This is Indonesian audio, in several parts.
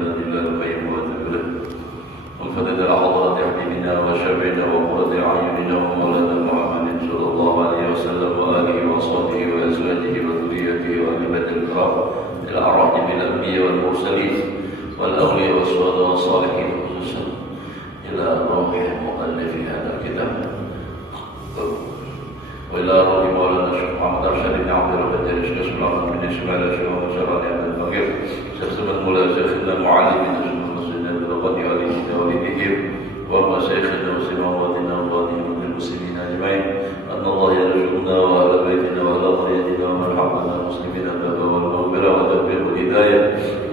الذي لا القيم وتبله والفضل على حضرة حبيبنا وشفينا وقرة أعيننا ومولانا محمد صلى الله عليه وسلم وآله وصحبه وأزواجه وذريته وأهل بيت الكرام إلى أرحم الأنبياء والمرسلين والأولياء والشهداء والصالحين خصوصا إلى روح مؤلف هذا الكتاب وإلى روح مولانا الشيخ محمد أرشد بن عبد الرحمن الشيخ محمد بن إسماعيل الشيخ وشرع عبد الفقير شيخ سمد مولانا شيخنا معلم الشيخ المسلمين بالغد عليه والدهم ومشايخنا وسماواتنا ووالدهم المسلمين أجمعين أن الله يرزقنا وأهل بيتنا وأهل قريتنا ومن حقنا المسلمين الباب والمغفرة وتوفيق الهداية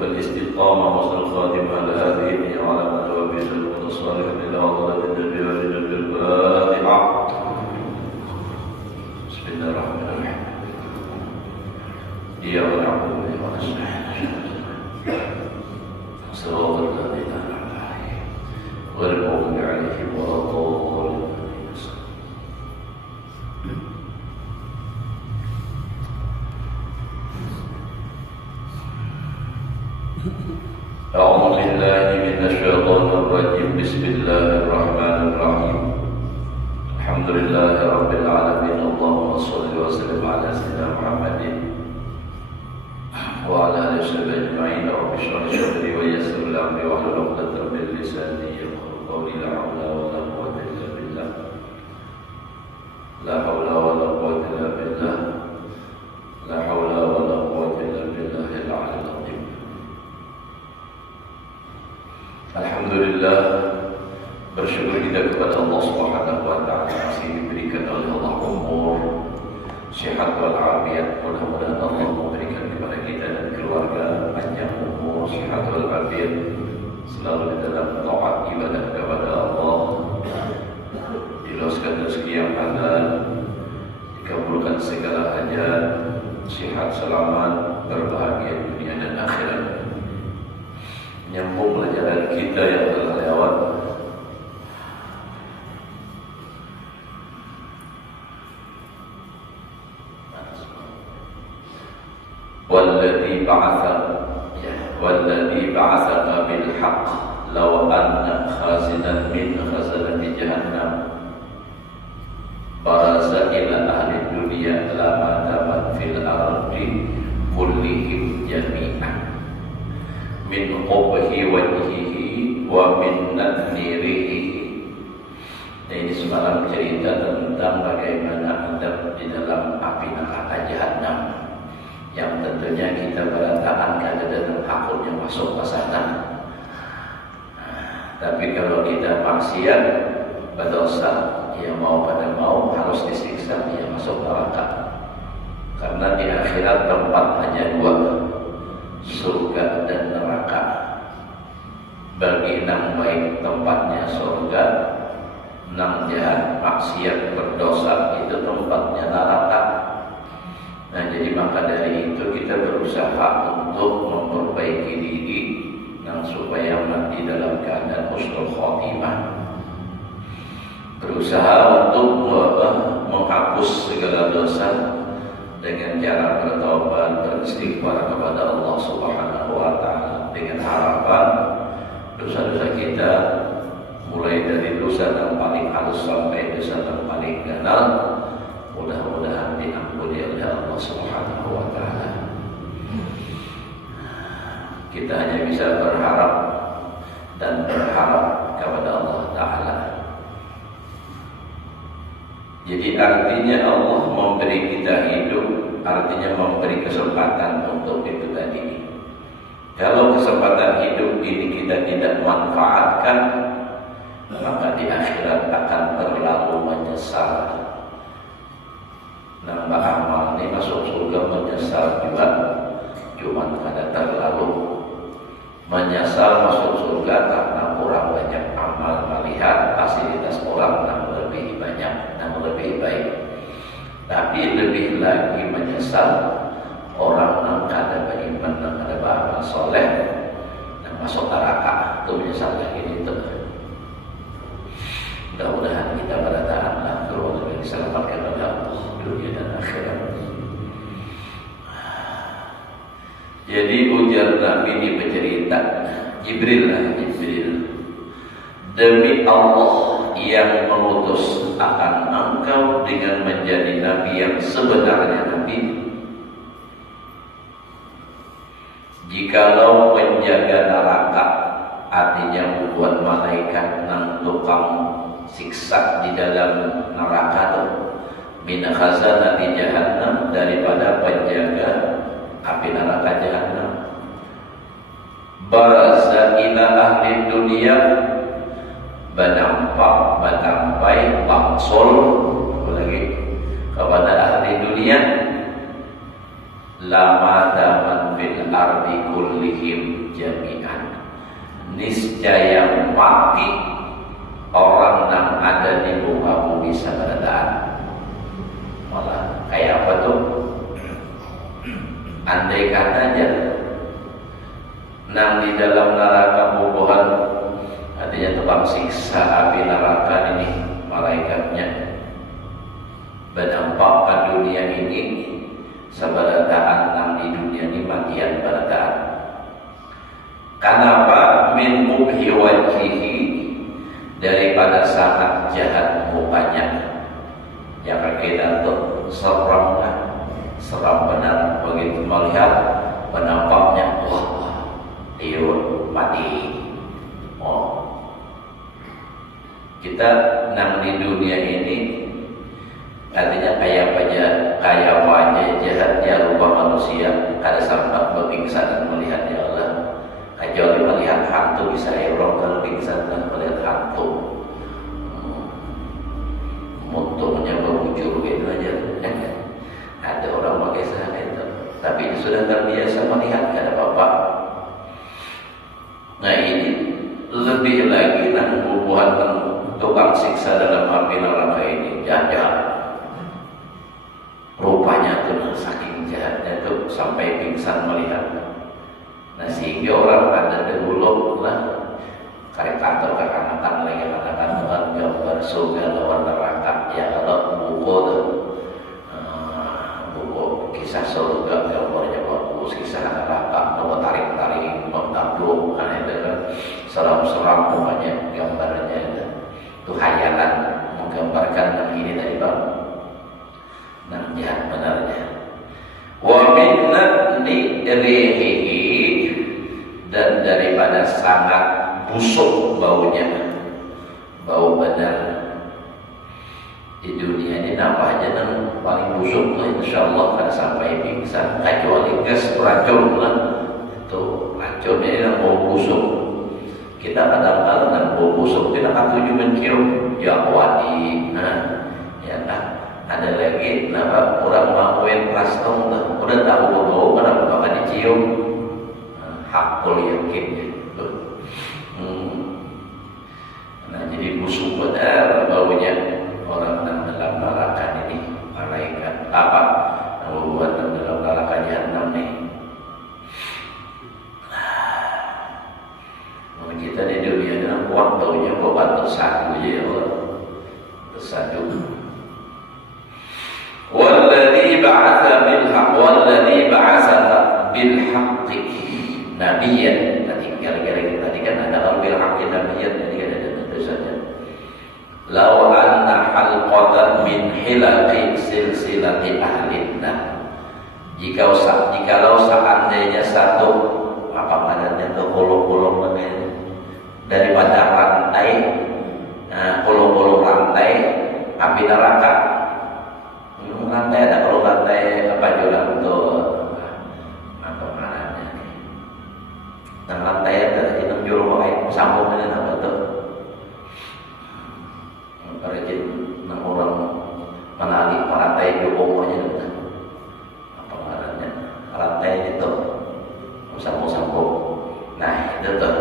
والاستقامة وصل الخاتمة على هذه على نواب سلمنا الصالح إلى عضلة النبي والنبي الفاتحة. بسم الله الرحمن الرحيم. إياك نعبد وإياك نستعين صراط الذين أنعمت عليهم غير المغضوب عليهم ولا الضالين. أعوذ بالله من الشيطان الرجيم. بسم الله الرحمن الرحيم. الحمد لله رب العالمين. اللهم صل وسلم على سيدنا محمد وعلى آله وصحبه أجمعين. رب اشرح لي صدري ويسر لي أمري واحلل عقدة من لساني يفقهوا قولي. لا حول ولا قوة إلا بالله. لا حول ولا قوة إلا بالله. لا حول ولا قوة إلا بالله العلي العظيم. Alhamdulillah, bersyukur kita kepada Allah Subhanahu wa taala masih diberikan oleh Allah umur, sehat wal afiat. Mudah-mudahan Allah memberikan kepada kita dan keluarga panjang umur, sehat wal afiat, selalu di dalam taat ibadah kepada Allah, diluaskan rezeki yang halal, dikabulkan segala hajat, sehat selamat, berbahagia dunia dan akhirat. Menyambung pelajaran kita yang telah lewat. Walladzi ba'atsaka bil haqq law anna khazinan min khazanati jahannam baraza ila ahli dunya lama damat fil ardi kullihim jami'an min qubhi wajhihi wa min nadnirihi. Ini semalam cerita tentang bagaimana adab di dalam api neraka jahanam, yang tentunya kita berantakan karena dalam hakutnya masuk ke sana. Tapi kalau kita maksiat berdosa, ya mau pada mau harus disiksa, ya masuk neraka. Karena di akhirat tempat hanya dua, surga dan neraka. Bagi yang baik tempatnya surga, yang jahat maksiat berdosa itu tempatnya neraka. Nah, jadi maka dari itu kita berusaha untuk memperbaiki diri dan supaya mati dalam keadaan husnul khotimah. Berusaha untuk menghapus segala dosa dengan cara bertaubat, beristighfar kepada Allah Subhanahu wa taala dengan harapan dosa-dosa kita mulai dari dosa yang paling halus sampai dosa yang paling ganal mudah-mudahan diampuni oleh Allah Subhanahu wa taala. Kita hanya bisa berharap dan berharap kepada Allah taala. Jadi artinya Allah memberi kita hidup, artinya memberi kesempatan untuk itu tadi. Kalau kesempatan hidup ini kita tidak manfaatkan, maka di akhirat akan terlalu menyesal. Nambah amal ini masuk surga menyesal juga, cuma karena terlalu menyesal masuk surga karena kurang banyak amal, melihat fasilitas orang yang lebih banyak dan lebih baik. Tapi lebih lagi menyesal orang yang kada beriman dan kada beramal soleh dan masuk neraka, itu menyesal lagi itu. Mudah-mudahan kita bertahanlah keluar dari diselamatkan oleh Allah dunia dan akhirat. Jadi ujar Nabi ini bercerita, Jibril, demi Allah yang mengutus akan engkau dengan menjadi nabi yang sebenarnya nabi, jikalau penjaga neraka, artinya membuat malaikat nang tukang siksa di dalam neraka itu, min khazanati jahannam, daripada penjaga api neraka jahannam, baraza ila ahli dunia, banampak batampai bangsul lagi kepada ahli dunia, lama daman fil ardi kullihim jami'an, niscaya mati orang yang ada di muka bumi sabarataan. Malah kayak apa tuh? Andai katanya nang di dalam neraka bubuhan, artinya tukang siksa api neraka ini, malaikatnya berdampak ke dunia ini sabarataan nang di dunia ini matian barataan. Kenapa? Min mubhi wajhihi, daripada sangat jahat mukanya. Yang kita tuh seram benar begitu melihat penampaknya, wah, liur mati. Oh, kita nang di dunia ini artinya kayak wajah jahatnya rupa manusia, kada sempat berpingsan melihat ya Allah. Kecuali melihat hantu bisa orang kalau pingsan dan melihat hantu. Untungnya berbujur gitu aja. Ada orang pakai sana itu, tapi sudah terbiasa melihat, gak ada apa-apa. Nah ini lebih lagi nang bubuhan tukang siksa dalam api neraka ini jahat. Rupanya tuh saking jahatnya tuh sampai pingsan melihat. Nah sehingga orang ada dahulu lah karikatur kekanakan lagi katakan gambar surga lawan neraka, ya kalau buku kisah surga gambarnya bagus, kisah neraka mau tarik-tarik mendabluk kan itu kan seram-seram namanya gambarnya itu hayalan menggambarkan yang ini tadi bang. Nah jahat benarnya. Wa minna rihihi, dan daripada sangat busuk baunya, bau benar. Di dunia ini nampaknya yang paling busuk lah, insyaallah kan sampai pingsan, kecuali gas racun lah. Itu racunnya ini yang bau busuk. Kita kadang-kadang yang bau busuk kita akan tuju mencium ya wadi, ya kan. Ada lagi nama orang mawin plastong tuh, udah tahu bau kenapa bakal dicium, hakul yakin. Nah jadi busuk benar baunya orang dalam neraka ini, malaikat apa yang membuat dalam neraka jahanam nih. Nah, kita di dunia dalam kuat baunya obat tersadu ya Allah, tersadu. Walladzi ba'atsa bil haqq, walladzi ba'atsa bil haqqi nabiyyan. Tadi kan ada al bil haqqi nabiyyan, tadi kan ada tulisannya. Law anna halqatan min hilaqi silsilati ahlinna. Jikalau seandainya satu apa namanya itu kolong-kolong daripada rantai, kolong-kolong rantai api neraka. Rantai ada, kalau rantai apa juga untuk apa namanya? Dan rantai itu juru pakai sambung dengan apa tuh? Rejim orang menali rantai jokongnya itu apa namanya? Rantai itu sambung-sambung. Nah itu tuh.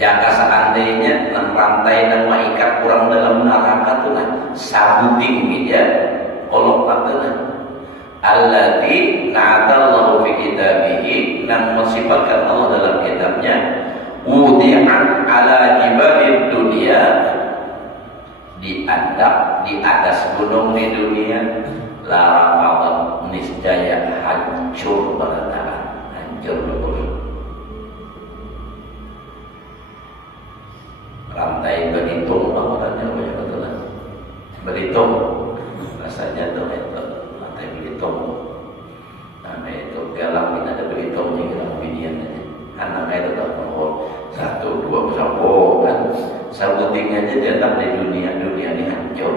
Jika seandainya rantai dan maikat kurang dalam neraka tuh sabu tinggi ya, kolong patah. Allati na'atallahu fi kitabihi, yang mensifatkan Allah dalam kitabnya, wudi'an ala jibalid dunia, diadap di atas gunung di dunia, la raqabat niscaya hancur berantakan, hancur betul. belitung, rasanya tuh itu mata belitung. Namanya itu galang kita ada belitungnya galang binian aja. Anaknya itu tak mau 1, 2 berapa kan? Sabuting aja datang di dunia ini hancur.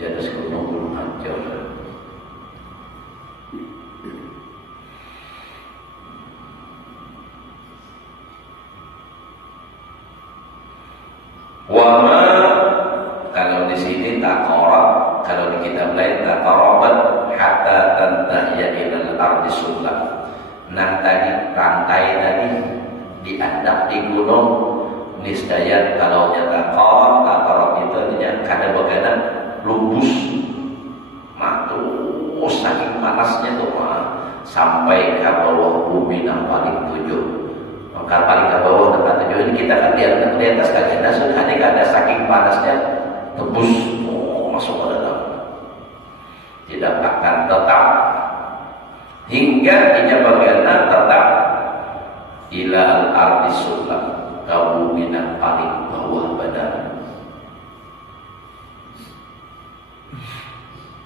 Di atas gunung hancur. Wama kalau di sini taqarab, kalau di kitab lain taqarabat hatta tantahya ilal ardi sulam. Nah tadi rantai tadi diandak di gunung niscaya kalau nyata taqarab itu artinya kada bagadan lumbus matus saking panasnya tuh sampai ke bawah bumi yang paling 7. Kalau paling ke bawah tempat 7 ini kita kan lihat di atas kagak sudah ada saking panasnya tembus masuk ke dalam, tidak akan tetap hingga inya bagiannya tetap ilal ardi sulam ke bumi yang paling bawah badan.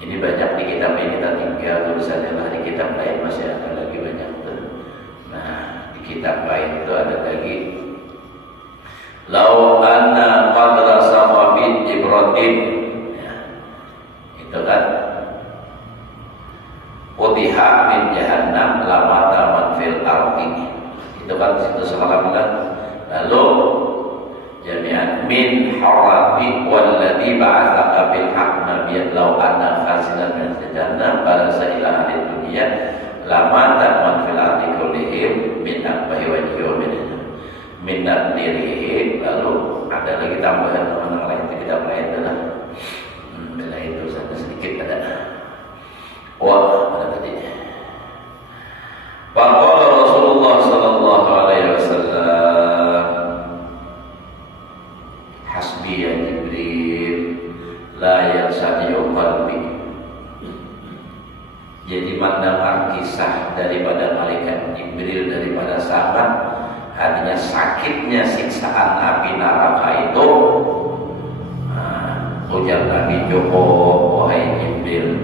Ini banyak di kitab ini kita tinggal tulisannya lah, di kitab lain masih ada lagi banyak tuh. Nah di kitab lain itu ada lagi lau anna qadra samabin ibratin ya, itu kan utiha min jahannam lamata man fil ardi, itu kan situ semalam kan. Lalu jami'an min harabi walladhi ba'athaka bil haq nabiyyan law anna khasilan min jahannam balasa ila ahli dunia lamata man fil ardi kullihim min akbahi wajhihi min nadirihi. Lalu ada lagi tambahan teman lain itu kita lain adalah bila itu saja sedikit ada ada tadi Faqala Rasulullah sallallahu alaihi wasallam hasbi ya Jibril la yansadi'u qalbi. Jadi mendengar kisah daripada malaikat Jibril daripada sahabat, artinya sakitnya siksaan api neraka itu. Ujar Nabi Joko, wahai Jibril,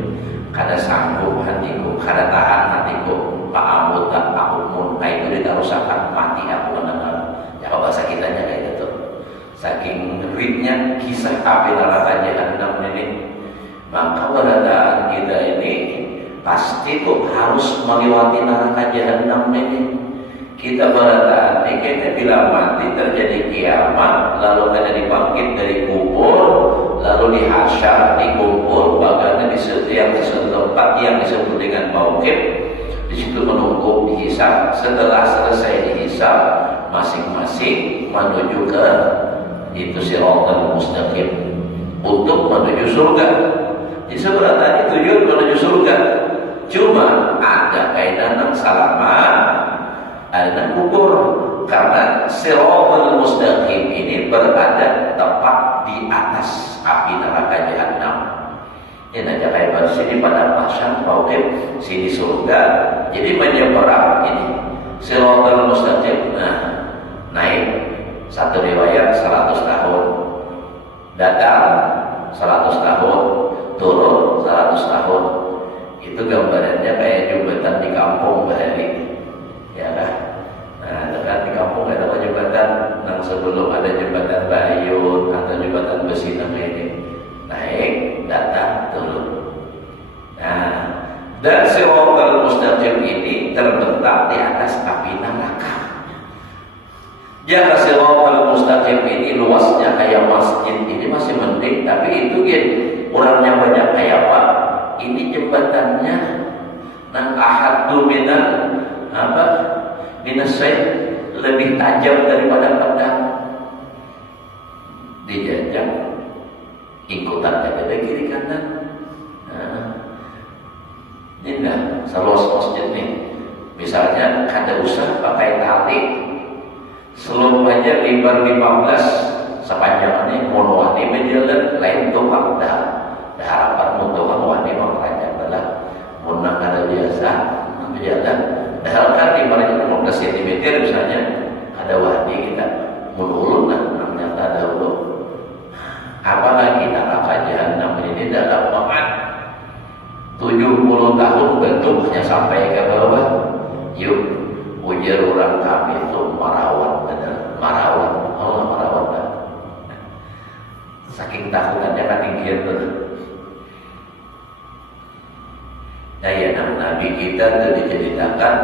kada sanggup hatiku, kada tahan hatiku, Pak Amut dan Pak Umun, itu ditarusakan mati aku mendengar. Ya bahasa kitanya kayak gitu. Saking ngerinya kisah api neraka Jahannam ini, maka keberadaan kita ini pasti tuh harus melewati neraka Jahannam ini. Kita beradaan ini bila mati terjadi kiamat, lalu ada dibangkit dari kubur, lalu dihasyar, dikumpul, bagaimana yang disebut tempat yang disebut dengan mauqif. Di situ menunggu dihisab. Setelah selesai dihisab, masing-masing menuju ke itu siratal mustaqim untuk menuju surga. Jadi sebenarnya tujuan menuju surga. Cuma ada kaitan salaman, ada kubur, karena siratal mustaqim ini berada tepat di atas api neraka Jahannam. Ini aja kayak pada sini pada pasang mauqif, sini surga. Jadi menyeberang ini siratal mustaqim. Nah, naik satu riwayat 100 tahun, datang 100 tahun, turun 100 tahun. Itu gambarannya kayak jembatan di kampung bahari, ya kan? Nah, kan di kampung ada jembatan yang sebelum ada jembatan Bayun atau jembatan besi namanya ini, naik, datang, turun. Nah, dan siratal mustaqim ini terbentang di atas api neraka. Jika siratal mustaqim ini luasnya kayak masjid ini masih mending, tapi itu orangnya banyak kayak apa? Ini jembatannya nang ahadu minan apa? Minasai lebih tajam daripada pedang. Dijajak ikutan aja dari kiri kanan. Nah, ini dah seluas masjid nih. Misalnya kada usah pakai tali, selum aja lebar 15 sepanjang ini mau wani menjalan lain tukang dah harapan untuk wani makanya adalah munang kada biasa berjalan dah kan di mana 15 cm misalnya ada wani kita munulun nah ternyata ada ulo apalagi neraka Jahannam ini bentuk hanya sampai ke bawah. Yuk, ujar orang kami itu merawat benar, merawat Allah merawat benar. Saking takutannya ketinggian tuh. Nah ya, Nabi kita itu diceritakan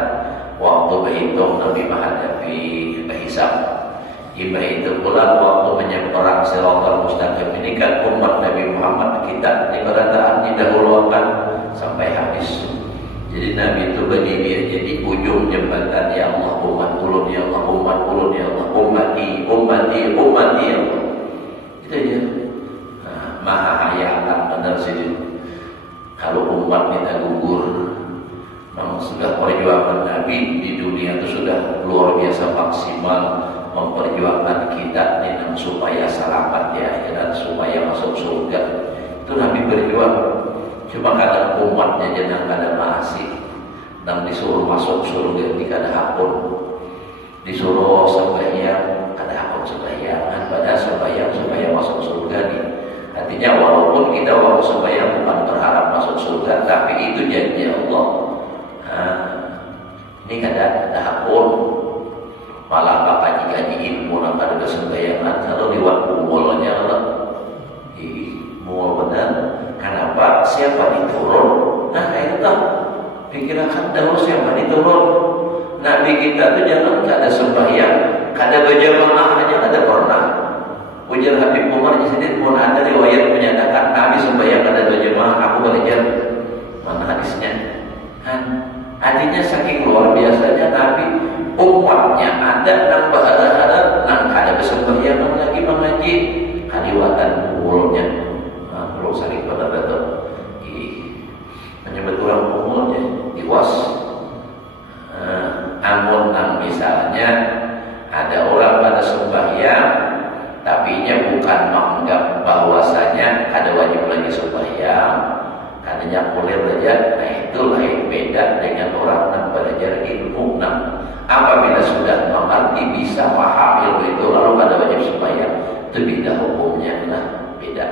waktu berhitung Nabi menghadapi hisab. Iba itu pula waktu menyeberang Shiratal Mustaqim ini kan umat Nabi Muhammad kita ibaratnya didahulukan sampai habis. Jadi Nabi itu berdiri jadi ujung jembatan, ya Allah umat ulun, ya Allah umat ulun, ya Allah ummati ummati ummati ya Allah. Itu aja. Nah, maha hayatan benar sih. Kalau umat kita gugur, memang sudah perjuangan Nabi di dunia itu sudah luar biasa maksimal memperjuangkan kita dengan supaya selamat di akhirat, supaya masuk surga. Itu Nabi berjuang. Cuma kadang umatnya jangan kada masih dan disuruh masuk surga di kada hakun, disuruh sembahyang kada hakun sembahyangan, pada sembahyang masuk surga nih. Artinya walaupun kita waktu sembahyang bukan berharap masuk surga, tapi itu janji Allah. Nah, ini kada hakun, malah bakal jika ilmu dan kada kesembayangan kalau liwat kumulnya Allah. Mual benar. Kenapa? Siapa diturun? Nah itu tak pikirkan dahulu siapa diturun. Nabi kita itu jangan kada sembahyang, kada berjamaah aja kada pernah. Ujar Habib Umar di sini pun ada riwayat menyatakan Nabi sembahyang kada berjamaah, aku belajar. Mana hadisnya? Kan artinya saking luar biasanya Nabi, umatnya ada nang berada nang kada bersembahyang lagi mengaji kaliwatan umurnya. Kalau saling pada datang menyebut orang umurnya diwas. Namun misalnya ada orang pada sembahyang tapi nya bukan menganggap bahwasanya kada wajib lagi sembahyang, kadanya kulir saja. Nah itu lain beda dengan orang yang belajar ilmu. Nah, apabila sudah mengerti bisa paham ilmu itu lalu kada wajib sembahyang, itu beda hukumnya. Nah beda.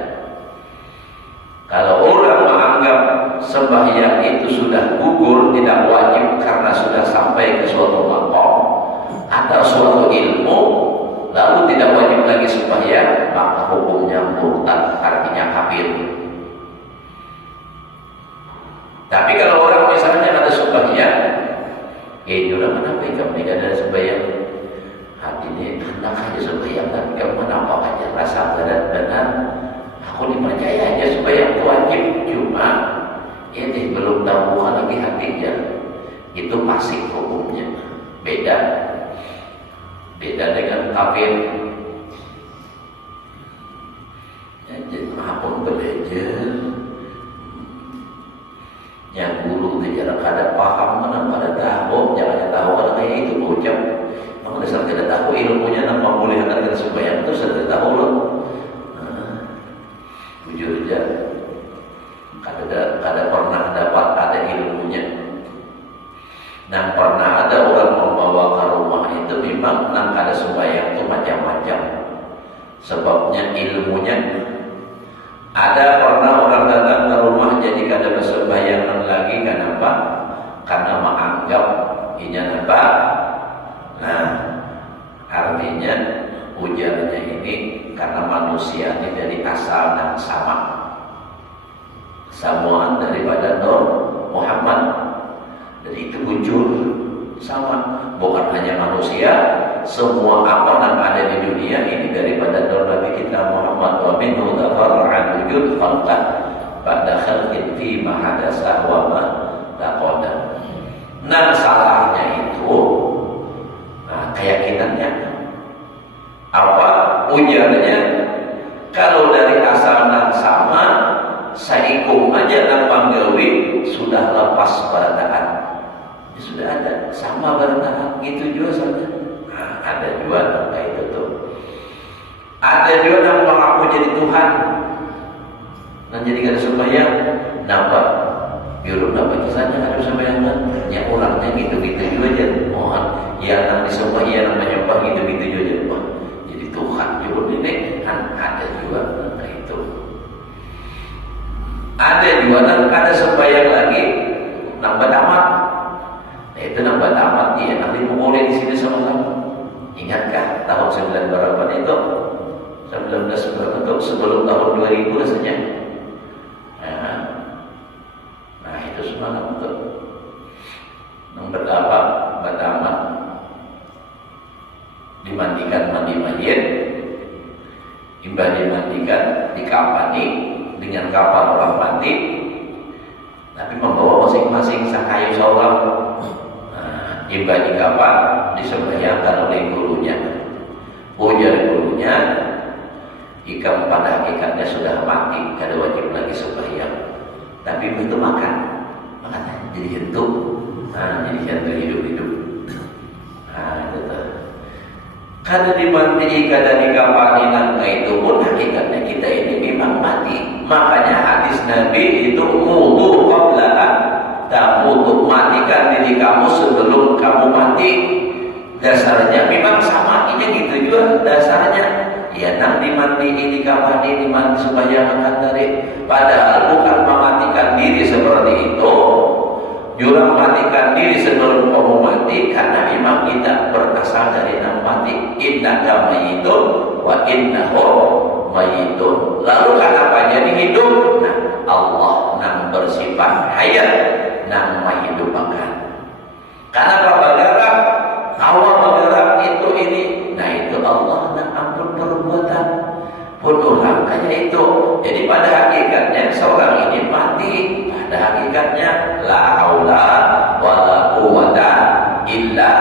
Kalau orang menganggap sembahyang itu sudah gugur, tidak wajib karena sudah sampai ke suatu maqam atau suatu ilmu, lalu tidak wajib lagi sembahyang, maka hukumnya murtad, artinya kafir. Tapi kalau orang misalnya ada sembahyang, orang kenapa kamu tidak ada sembahyang? Hatinya hendak aja sembahyang, tapi kamu kenapa aja rasa benar-benar? Aku dipercaya aja supaya aku wajib, cuma ini belum tahu lagi hatinya. Itu masih hukumnya beda dengan kafir. Jadi apa belajar yang guru itu jangan kada paham, mana kada tahu, jangan tahu kalau kayak itu ucap. Kalau dasar tidak tahu ilmunya, nampak boleh akan sembahyang itu sudah tahu loh. Jujur aja, kada pernah dapat ada ilmunya. Dan pernah ada orang membawa ke rumah itu memang nang kada sembahyang itu macam-macam. Sebabnya ilmunya. Ada pernah orang datang ke rumah jadi kada bersembahyang lagi, kenapa? Karena menganggap ini apa? Nah, artinya ujarnya ini karena manusia ini dari asal yang sama, samaan daripada Nur Muhammad, dan itu wujud sama, bukan hanya manusia, semua apa yang ada di dunia ini daripada Nur Nabi kita Muhammad. Wa minhu tafarra'an wujud khalqan pada khalqin fi ma hadasa wa ma taqaddam. Nah salahnya itu keyakinannya apa? Ujarnya kalau dari asal yang sama saikum aja nang panggawi sudah lepas barataan, sudah ada sama barataan gitu juga saja. Nah, ada juga kayak itu tuh. Ada juga yang mengaku jadi Tuhan dan jadi kada sembahyang. Nampak biru nampak kisahnya kada sembahyang, ya orangnya gitu-gitu juga aja. Mohon ya nang disembah ya nang menyembah gitu-gitu juga aja. Tuhan juga ini kan ada juga itu. Ada juga dan ada sembahyang lagi nambah nambah tamat dia nanti dipukulin di sini sama kamu. Ingatkah tahun 9 berapa itu? 19 berapa itu? Sebelum tahun 2000 rasanya. Nah itu semangat betul. Nomor berapa? Tamat dimandikan mandi mayit, imbah dimandikan dikafani dengan kafan orang mati, tapi membawa masing-masing sakayu seorang. Imbah dikafan disembahyangkan oleh gurunya. Ujar gurunya, jika pada hakikatnya sudah mati, kada wajib lagi sembahyang. Tapi begitu makan jadi hidup, jadi hidup-hidup. Kada dimandi, kada dikafani, itu pun hakikatnya kita ini memang mati. Makanya hadis Nabi itu mutu qabla tamutu, matikan diri kamu sebelum kamu mati. Dasarnya memang sama, ini gitu juga dasarnya. Ya nang dimandi, dikafani, dimandi supaya makan dari. Padahal bukan mematikan diri seperti itu. Jurang matikan diri sebelum kamu mati, karena memang kita berasal dari nang mati. Innaka mayyitun wa innahu mayyitun. Lalu kenapa jadi hidup? Nah, Allah nang bersifat hayat, nang menghidupkan. Karena bergerak, Allah bergerak itu ini. Nah itu Allah nang ampun perbuatan. Pun orang kayak itu. Jadi pada hakikatnya seorang ini mati. Pada hakikatnya la haula wala quwwata illa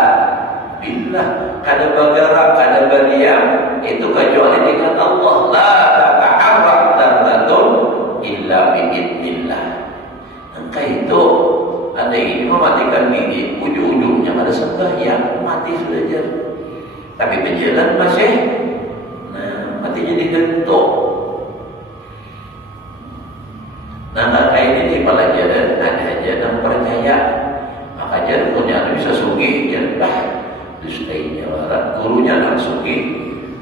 billah. Kada bergerak, kada berdiam itu kecuali dengan Allah. La tata'arraf darratun illa biidznillah. Maka itu ada ini mematikan diri, ujung-ujungnya ada sembahyang, mati sudah jadi. Tapi berjalan masih, mati jadi gentok. Nah maka ini di pelajaran ada aja yang percaya. Makanya punya bisa sugih, ya dustainya orang gurunya nang sugih,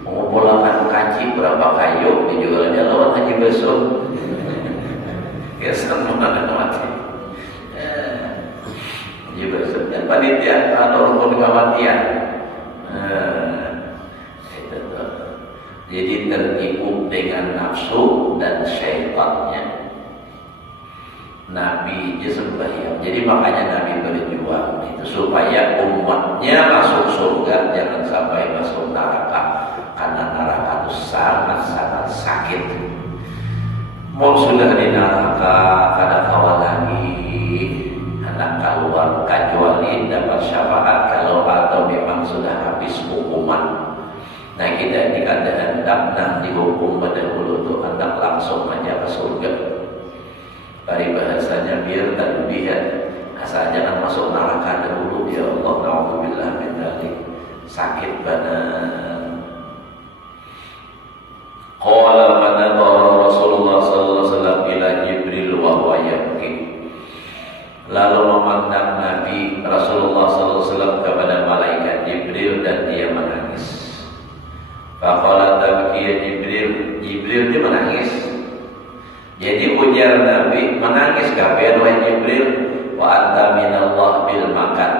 mengumpulkan kaji berapa kayu dijualnya lawan haji besok. Kesan mana mati. Haji besok dan panitia atau rukun kematian. Jadi tertipu dengan nafsu dan syaitannya. Nabi dia sembahyang. Jadi makanya Nabi berjuang itu supaya umatnya masuk surga, jangan sampai masuk neraka. Karena neraka itu sangat-sangat sakit. Mau sudah di neraka, kada kawal lagi anak keluar, kecuali dapat syafaat kalau atau memang sudah habis hukuman. Nah kita ini kada hendak nang dihukum berdahulu tuh hendak langsung aja ke surga. Dari bahasanya biar tak dilihat, asal jangan masuk neraka dahulu. Ya Allah, na'udzubillah min dzalik. Sakit banget. Qala fanadhara Rasulullah sallallahu alaihi wasallam ila Jibril wa huwa yabki. Lalu memandang Nabi Rasulullah sallallahu alaihi wasallam kepada malaikat Jibril dan dia menangis. Faqala tabki ya Jibril. Jibril dia menangis. Jadi ujar Nabi, menangis kafir wahai Jibril, wa anta minallah bil makan.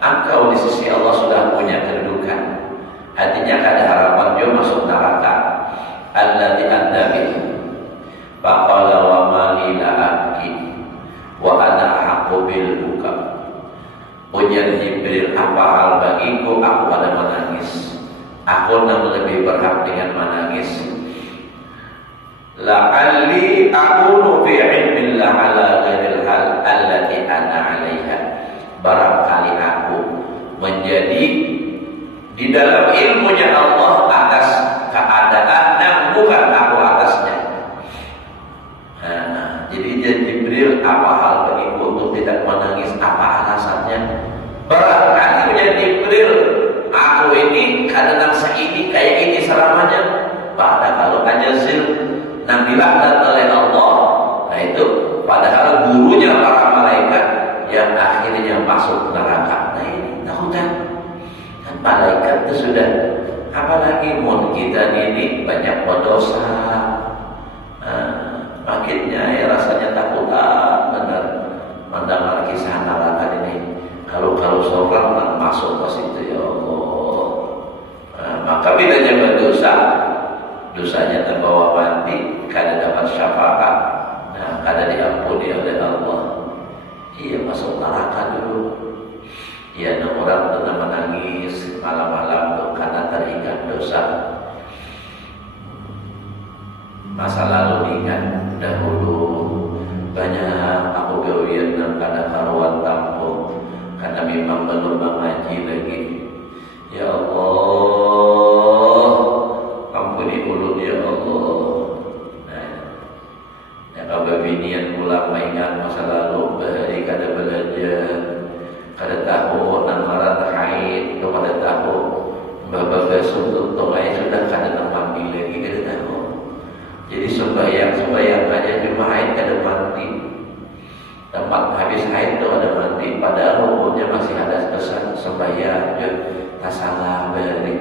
Engkau di sisi Allah sudah punya kedudukan. Artinya kada harapan dia masuk neraka. Alladzi anta bihi. Faqala wa mali la abki wa ana haqqu bil buka. Ujar Jibril, apa hal bagiku aku pada menangis. Aku yang lebih berhak dengan menangis. La'alli aqulu fi ilmillah ala ghairil hal allati ana 'alaiha. Barangkali aku menjadi di dalam ilmunya Allah atas keadaan yang bukan aku atasnya. Jadi Jibril, apa hal bagiku untuk tidak menangis? Apa alasannya? Barangkali menjadi Jibril, aku ini kadang ini kayak ini selamanya. Pada kalau ajazil nang dilaknat oleh Allah. Nah itu padahal gurunya para malaikat yang akhirnya masuk neraka. Nah ini tahu kan malaikat itu sudah, apalagi mun kita ini banyak berdosa, makinnya ya rasanya takut benar mendengar kisah neraka ini. Kalau orang yang masuk ke situ ya Allah. Maka bila dia berdosa, dosanya terbawa mati, kada dapat syafaat, kada diampuni oleh Allah, ia masuk neraka dulu. Ia orang pernah menangis malam-malam tuh karena teringat dosa masa lalu. Ingat dahulu banyak aku gawian dan kada karuan tampung karena memang belum mengaji lagi. Ya Allah, ampuni ulun ya Allah. Nah, binian pulang ingat masa lalu, bahari kada belajar, kada tahu namaran haid, kada tahu babaga suntuk tongai sudah kada namambil lagi, kada tahu. Jadi sembahyang aja cuma haid kada mati. Tempat habis haid itu ada mati, padahal hukumnya masih ada pesan sembahyang, tasalah balik.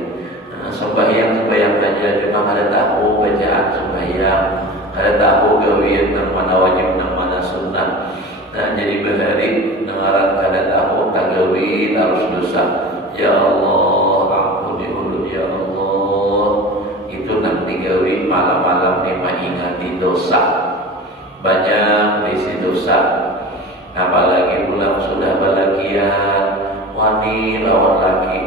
Sembahyang aja cuma kada tahu bacaan sembahyang, kada tahu gawian nang mana wajib nang mana sunnah. Jadi berhari dengaran kada tahu tagawi harus dosa. Ya Allah, ampuni ulun ya Allah. Itu nang digawi malam-malam ni mengingati dosa. Banyak isi dosa. Apalagi pulang sudah balakian, wani lawan laki.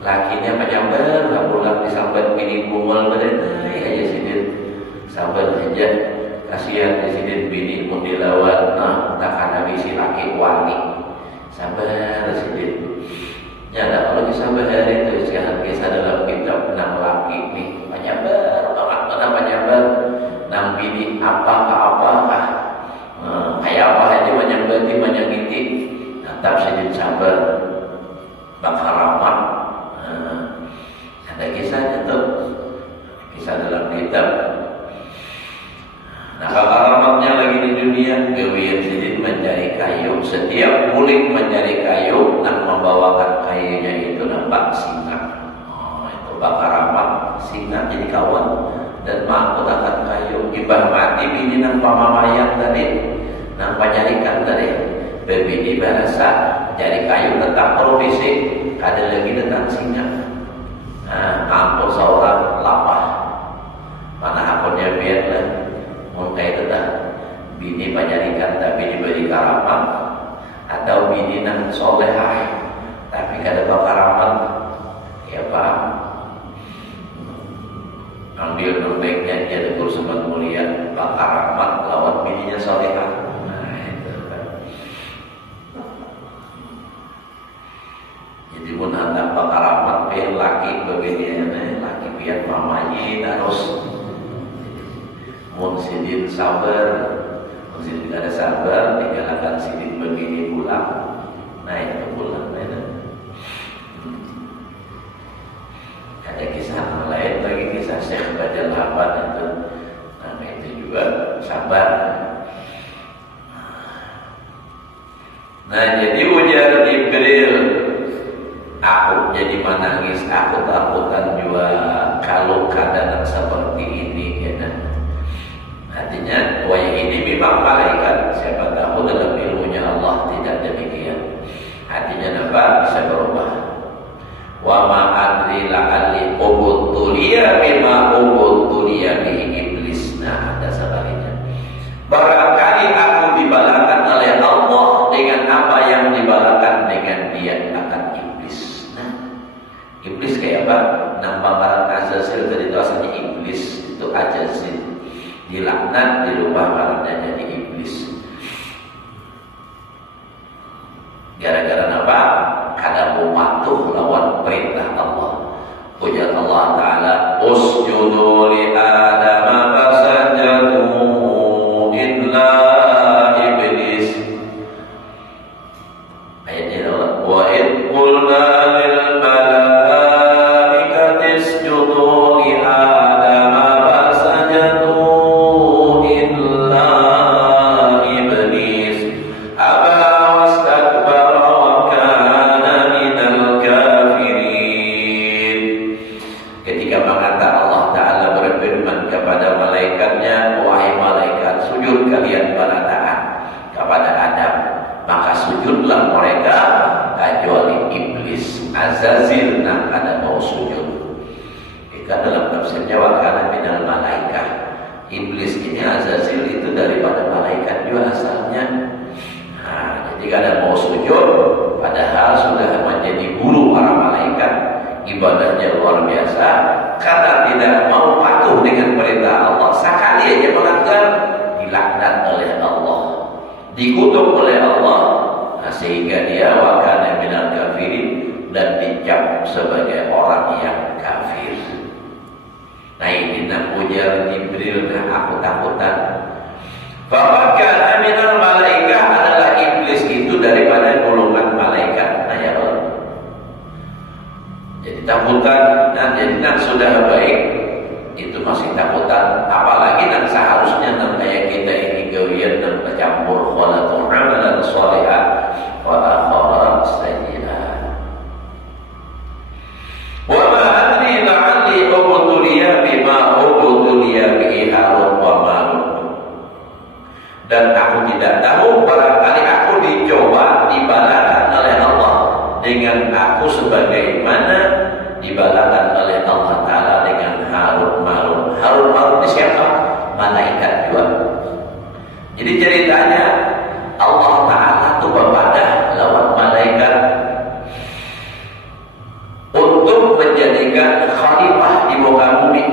Lakinya menyambar, pulang disambar bini bungol berenai aja sidin. Sabar aja, kasihan di sini bini mau dilawan. Tak ada misi laki wani. Sabar sidin. Ya, kalau disambar hari itu sekarang kisah dalam kitab 6 laki nih. Menyambar, banget menyambar. 6 bini apa-apa. Kayak apa aja menyambati, menyakiti. Tetap sidin sabar. Bakal ramah. Ada kisahnya tuh, kisah dalam kitab. Nah, alamatnya lagi di dunia, gawian sidin mencari kayu. Setiap kulit mencari kayu, dan membawakan kayunya itu nampak singa. Itu bakar ramat, singa jadi kawan dan mangkut akan kayu. Ibah mati bini nang pamamayang tadi, nang penyarikan tadi. Berbini bahasa cari kayu tetap profesi, kada lagi tentang singa. Ampun seorang lapah, mana akunnya biarlah. Mungkin tetap bini penyarikan tapi diberi karamat, atau bini nang solehah tapi kada bakaramat, ya paham. Ambil nombeknya dia tegur sempat mulia bakaramat lawan bininya solehah. Jadi pun hendak bakaramat biar laki begini, laki biar mamanya terus. Mun sidin sabar, mun sidin ada sabar, tinggalkan sidin begini pulang, naik ke pulang, Ada kisah lain lagi, kisah Syekh Badal Haban itu, nah itu juga sabar. Nah jadi ujar Jibril, aku jadi menangis, aku takutan juga kalau keadaan seperti ini, Artinya, wahai ini memang malaikat. Siapa tahu dalam ilmunya Allah tidak demikian. Artinya apa? Bisa berubah. Wa ma adri la'alli ubudtuliya bima ubudtuliya bihi iblis. Nah, ada sebaliknya. Barangkali aku dibalakan oleh Allah dengan apa yang dibalakan dengan dia akan iblis. Nah, iblis kayak apa? Nambah barang azazil tadi itu asalnya iblis, itu ajazil. Dilaknat, dirubah malamnya jadi iblis. Gara-gara apa? Kada mau patuh lawan perintah Allah. Ujar Allah Ta'ala, usjudu li Adam fasajadu illa iblis. Ayatnya Allah, wa id qulna lil malaikati isjudu li Adam fasajadu kepada iblis. Azazil, nah ada mau sujud. Jika dalam tafsirnya wakana minal malaikah. Iblis ini Azazil itu daripada malaikat juga asalnya. Nah, jadi kada mau sujud, padahal sudah menjadi guru para malaikat, ibadahnya luar biasa. Karena tidak mau patuh dengan perintah Allah, sekali aja melanggar, dilaknat oleh Allah, dikutuk oleh Allah. Nah, sehingga dia wakana minal kafirin, dan dicap sebagai orang yang kafir. Nah ini nak ujar Jibril, nah aku takutan. Fakana minal malaikah, adalah iblis itu daripada golongan malaikat. Nah ya Allah. Jadi takutan, nah jadi nak sudah baik itu masih takutan. Apalagi nak seharusnya nak kayak kita ini gawian dan bercampur khalaqul amalan shalihan wa akhara sayyi'ah. Wa ma adri la'alli ubtuliya bima ubtuliya bihi Harun wa Marut. Dan aku tidak tahu, barangkali aku dicoba, dibalakan oleh Allah dengan aku sebagaimana dibalakan oleh Allah Ta'ala dengan Harun Marut. Harun Marut ini siapa? Malaikat juga. Jadi ceritanya Allah Ta'ala itu berpadah lawan malaikat untuk menjadikan khalifah di muka bumi.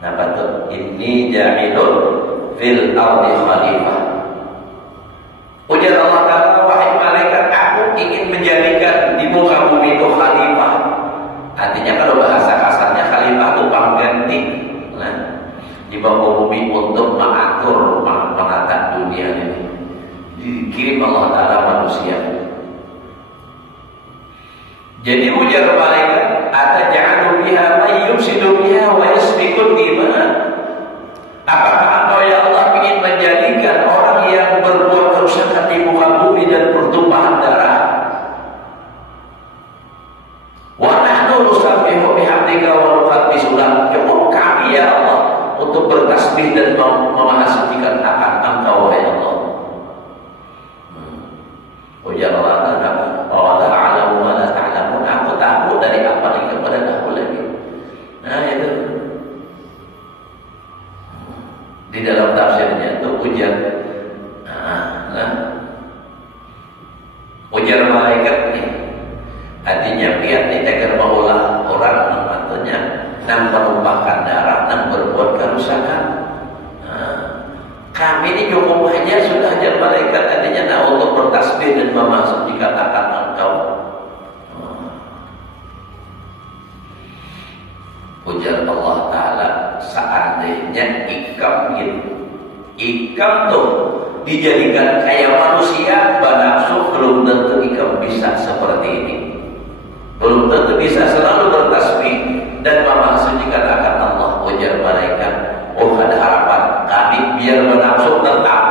Nah betul, inni ja'ilun fil ardi khalifah. Ujar Allah Ta'ala, wahai malaikat, aku ingin menjadikan di muka bumi itu khalifah. Artinya kalau bahasa kasarnya khalifah itu pengganti, nah, di muka bumi untuk mengatur, menata dunia ini. Dikirim Allah Ta'ala manusia. Jadi ujar malaikat, ataj'alu biha may yufsidu biha wa yasfikul dima. Apakah engkau ya Allah ingin menjadikan orang yang berbuat kerusakan di muka bumi dan pertumpahan darah? Wa nahnu nusabbihu bihamdika wa nuqaddisu lak. Cukup kami ya Allah untuk bertasbih dan memahasucikan akan engkau ya Allah. Ujar Allah Ta'ala, wa ta'alamu wa la ta'alamun. Aku tahu dari apa yang kepada tahu lagi. Nah itu di dalam tafsirnya itu ujar, ujar malaikat ini artinya pihak ini tegar maulah orang membantunya dan menumpahkan darah dan berbuat kerusakan. Kami ini cukup aja sudah ajar malaikat, artinya nah untuk bertasbih dan memasuk dikatakan engkau. Ujar Allah Ta'ala, seandainya ikam tuh dijadikan kayak manusia, banafsu, belum tentu ikam bisa seperti ini. Belum tentu bisa selalu bertasbih dan memasukkan akan Allah. Ujar malaikat, oh ada harapan kami biar bernafsu tetap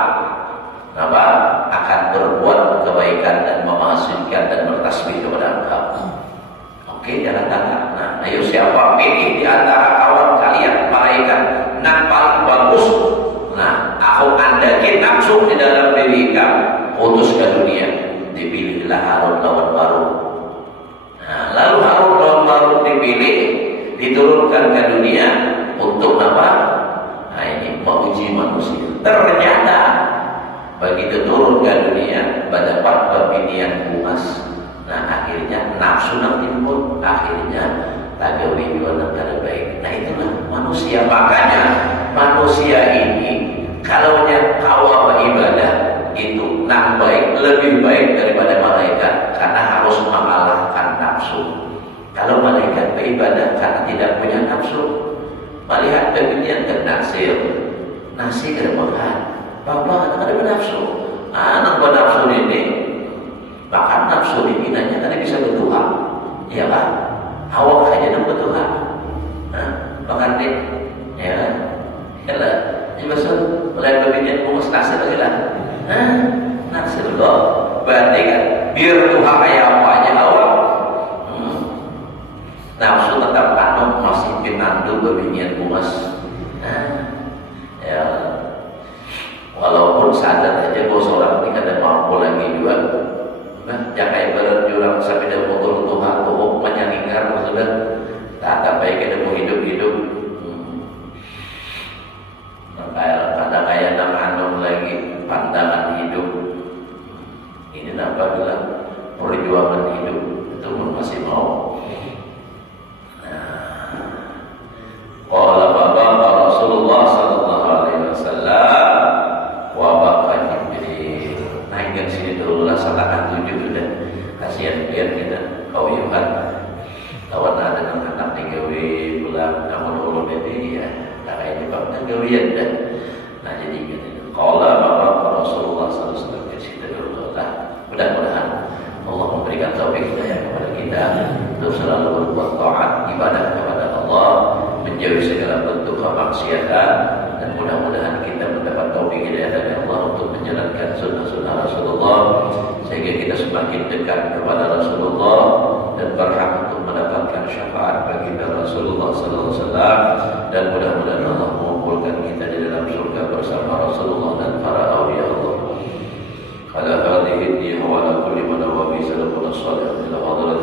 apa akan berbuat kebaikan dan memasukkan dan bertasbih kepada engkau. Oke, jangan tanya. Nah, ayo siapa pilih di antara kawan kalian malaikat yang paling bagus? Nah, aku andakin nafsu di dalam diri kamu, utus ke dunia. Dipilihlah Harun lawan Marut. Nah, lalu Harun lawan Marut dipilih, diturunkan ke dunia untuk apa? Nah, ini menguji manusia. Ternyata begitu turun ke dunia, mendapat pepinian emas. Nah akhirnya nafsu nak timbul, akhirnya tagawi juga negara baik. Nah itulah manusia. Makanya manusia ini kalau kau beribadah itu nak baik, lebih baik daripada malaikat karena harus mengalahkan nafsu. Kalau malaikat beribadah karena tidak punya nafsu, melihat kemudian ke nasir makan, bapak ada bernafsu, anak bernafsu ini. Bahkan nafsu ini nanya tadi bisa berdoa, ya kan? Awak saja nak berdoa, bahkan dia, ya kan? Ya lah, ini maksud mulai berbicara bungus nasir lagi lah, nasir loh, berarti kan biar Tuhan kayak apa aja awak, nafsu tetap anu masih pinandu berbicara bungus, ya, walaupun sadar aja bahwa seorang ini kada mampu lagi juga. Nah, jangan bangsa beda motor Tuhan tuh menyalingar sudah tak ada baik kita mau hidup-hidup. Kayak nama lagi pandangan hidup. Ini apa bilang perjuangan hidup itu masih mau. Qala bapak Rasulullah sallallahu alaihi wasallam wa baqa Jibril. Naikkan sini dulu lah salakan 7 sudah. Kasihan biar kita kauyuhan. Lawan ada anak digawe pulang kamu dulu ini ya. Nah ini babnya gawean dah. Nah jadi gini. Qala bapak Rasulullah sallallahu alaihi wasallam kita dulu lah. Mudah-mudahan Allah memberikan taufik hidayah kepada kita untuk selalu berbuat taat ibadah kepada Allah, menjauhi segala bentuk kemaksiatan, dan mudah-mudahan kita mendapat taufik hidayah dari Allah untuk menjalankan sunnah-sunnah Rasulullah sehingga kita semakin dekat kepada Rasulullah dan berhak untuk mendapatkan syafaat baginda Rasulullah sallallahu alaihi wasallam, dan mudah-mudahan Allah mengumpulkan kita di dalam surga bersama Rasulullah dan para auliya Allah. Ala hadhihi wa ala kulli man wa bi sallallahu alaihi wa sallam